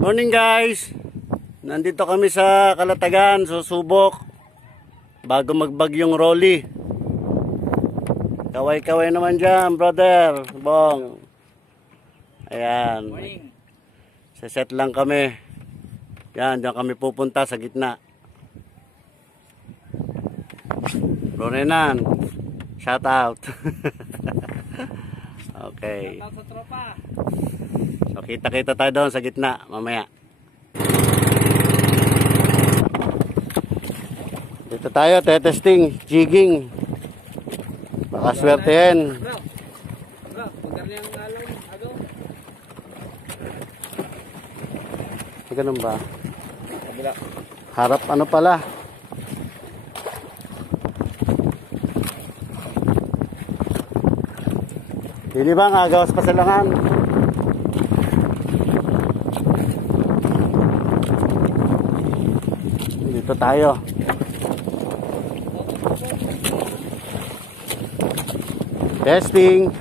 Morning guys, nandito kami sa Kalatagan, susubok bago magbagyong Rolly. Kaway-kaway naman dyan, brother Bong. Ayan, set lang kami. Yan, dyan kami pupunta sa gitna. Bro Renan, shout out. Okay. Shout out sa tropa. So kita-kita tayo doon sa gitna mamaya. Dito tayo, testing, jigging. Baka swertehin. Bro, pagkarni ang alaw, agaw. Ganun ba? Kabila. Harap ano pala? Hindi ba nga agaw sa pasalangan? Dito tayo. Testing.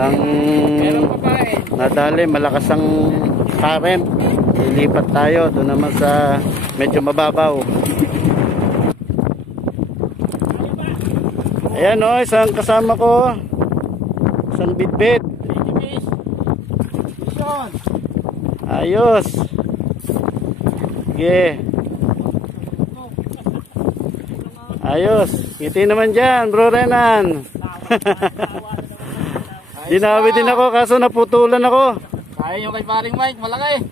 Lang nadali, malakas ang current. Lilipat tayo doon naman sa medyo mababaw. Ayan o, isang kasama ko, isang bitbit. Ayos. Sige. Ayos. Ngiti naman dyan, Bro Renan. Dinawi din ako kaso naputulan ako. Kaya nyo kay paring Mike, malaki.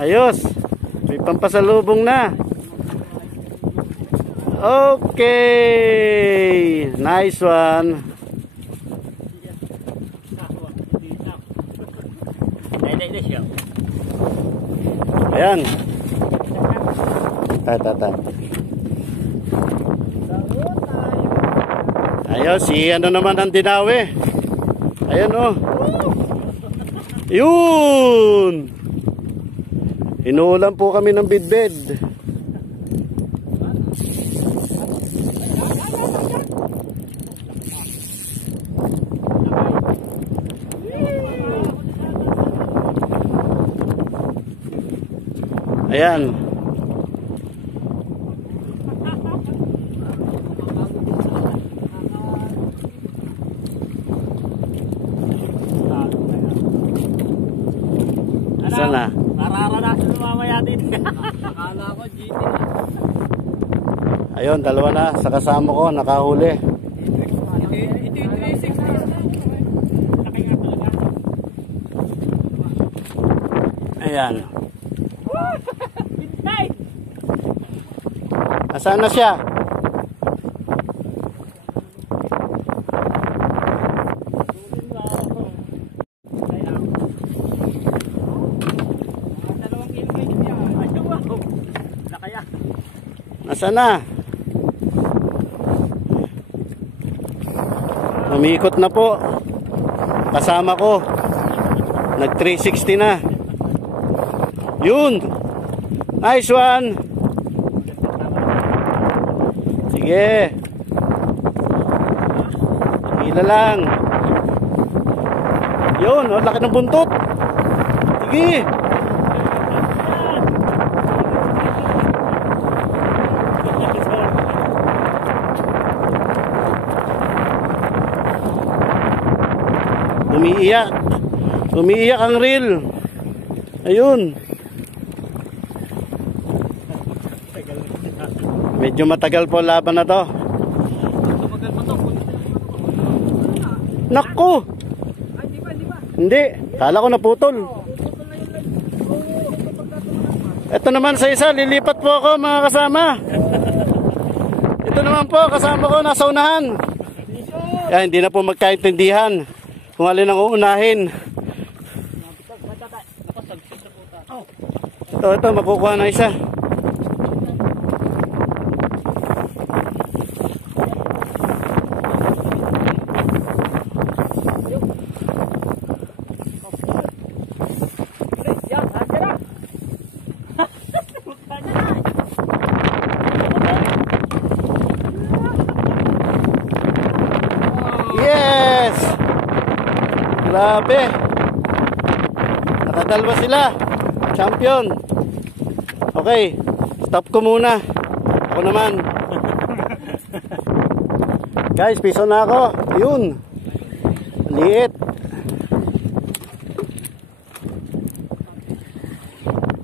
Ayos. May pampasalubong na. Okay. Nice one. Ayan. Tata. Ayos, si ano naman ang dinawi. Ayan o. Yun. Inuulan po kami ng bidbed. Ayan. Sana. Nararanasan mamaya din. Akala ko GT. Ayun, dalawa na sa kasama ko nakahuli. Ito yung 360. Ayan. Nasaan na siya? Nasaan na? Umiikot na po. Kasama ko. Nag 360 na. Yun. Nice one. Sige. Hila lang. Yun. Oh, laki ng buntot. Sige. Umiiyak. Umiiyak ang reel. Ayun. Medyo matagal po laban na to. Naku. Hindi. Kala ko naputol. Ito naman sa isa. Lilipat po ako mga kasama. Ito Ito naman po, kasama ko nasa unahan. Yan, hindi na po magkaintindihan kung alin ang uunahin. Ito, makukuha na isa. Yes! Grabe! Nakadalwa sila. Champion. Okay, stop ko muna. Ako naman. Guys, piso na ako. Ayun. Liit.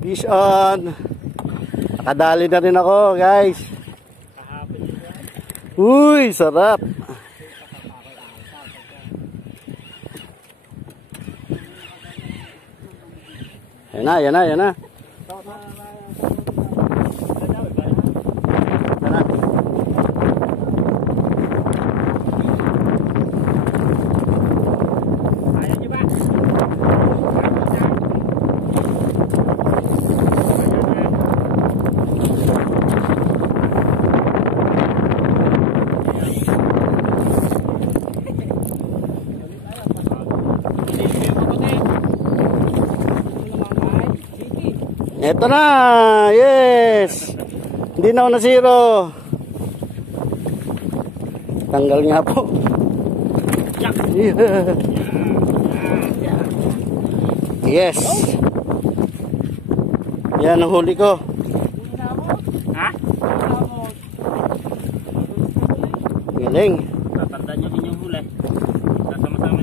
Fish on. Nakadali na rin ako, guys. Uy, sarap. Yan na, yan na, yan na. Eto na! Yes! Hindi na ako na zero. Tanggal nga po. Yeah. Yes! Yan ang huli ko. Ha? Galing. Tatandaan nyo inyong huli. Sasama-sama.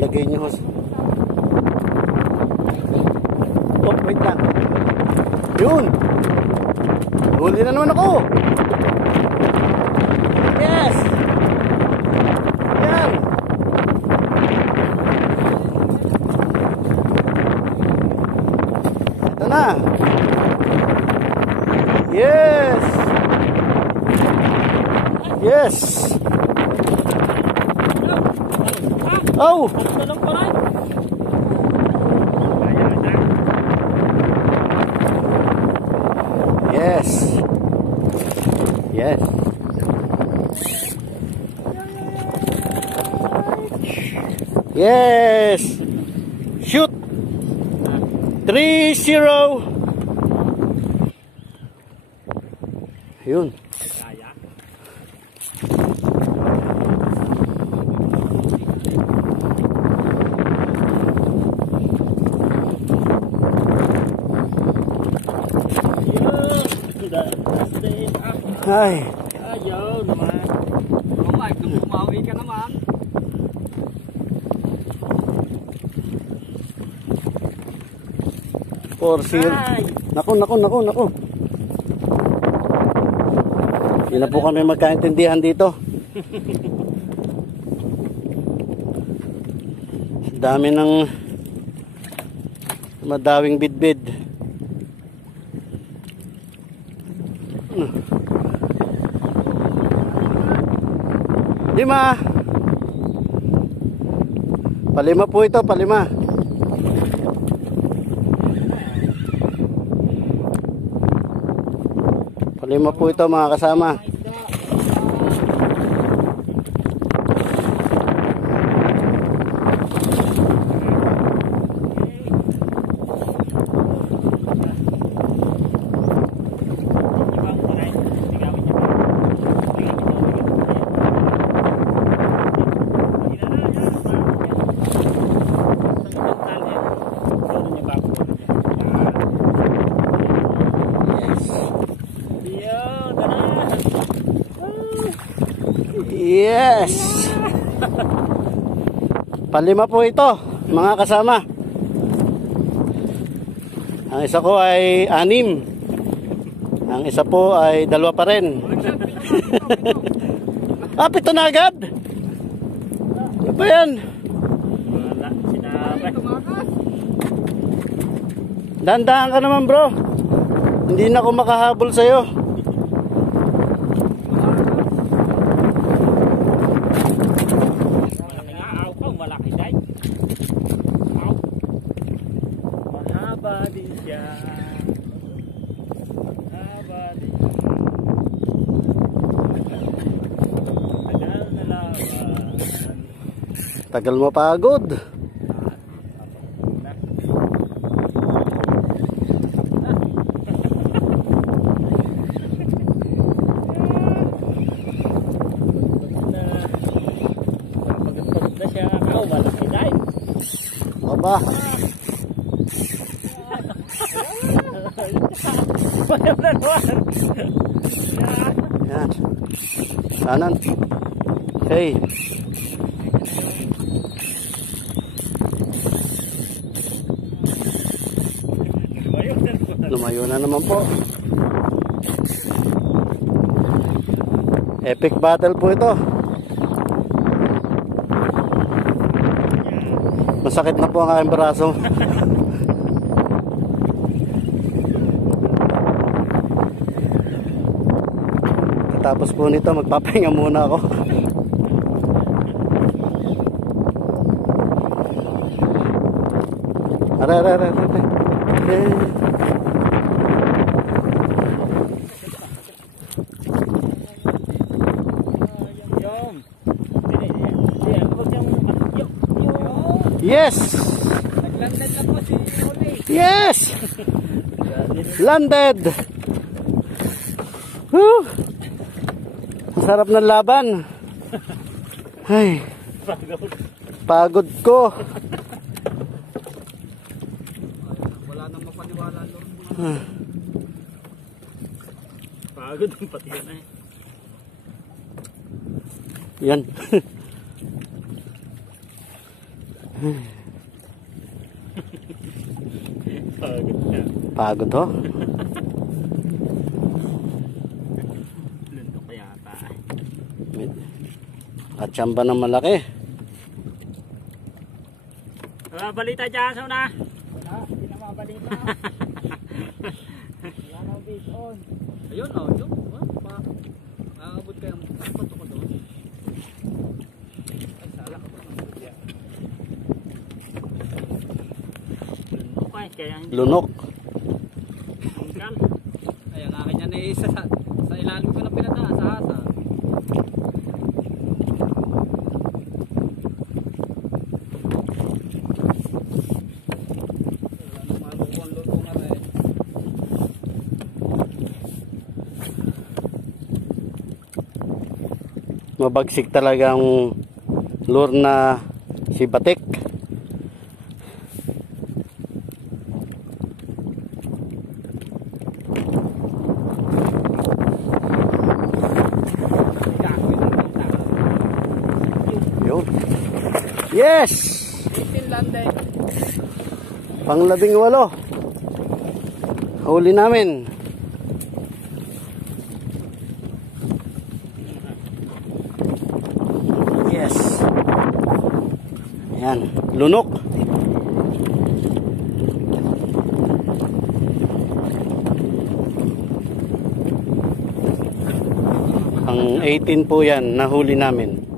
Lagay nyo. Oh, wait lang. Yun! Huli na naman ako! Yes! Yan! Ito na! Yes! Yes! Oh! Talong ko rin. Yes. Yes. Yes. Shoot. 3-0. Yun. Kaya. Ay. Ayaw naman. Oh my, kumawi ka naman. For sale. Naku. Hindi na po kami magkaintindihan dito. Dami ng madawing bidbid. Lima. Palima po ito, palima. Palima po ito mga kasama. Yes. Palima po ito, mga kasama. Ang isa ko ay 6. Ang isa po ay 2 pa rin. Ah, 7 na agad. Ano ba yan? Wala, sinabi. Dandahan ka naman bro. Hindi na ako makahabol sa'yo. Tagal mapagod. Pagod na siya. Ako, malaki dahil. Aba, Walang nanuan. yan. Kanan. Okay. Lumayo na naman po. Epic battle po ito. Masakit na po ang aking braso. Tapos po nito, magpapahinga muna ako. Are. Yes! Naglandad na po si Oli. Yes! Landed! Whew! Ang sarap ng laban. Ay, pagod ko. Wala nang mapaniwala Lord. Pagod ang pati yan eh. Yan. Pagod na. Pagod ho. Lundok kaya ata. Katsamba ng malaki. Balita dyan, Sona. Hindi na mabalita. Wala na base on. Ayun, oh, yun. Nakakabot kayo. Nakapot ko doon. Ay, sala ka pa naman. Lunok ay, kaya hindi. Lunok. Tungkal. Ay, ang akin yan eh, sa ilalim ko na pinata, sa hasa. Mabagsik talagang lure na si Batik. Yun. Yes! 18 landed. Pang-18. Huli namin. Yes. Ayan, lunok. Ang 18 po yan, nahuli namin.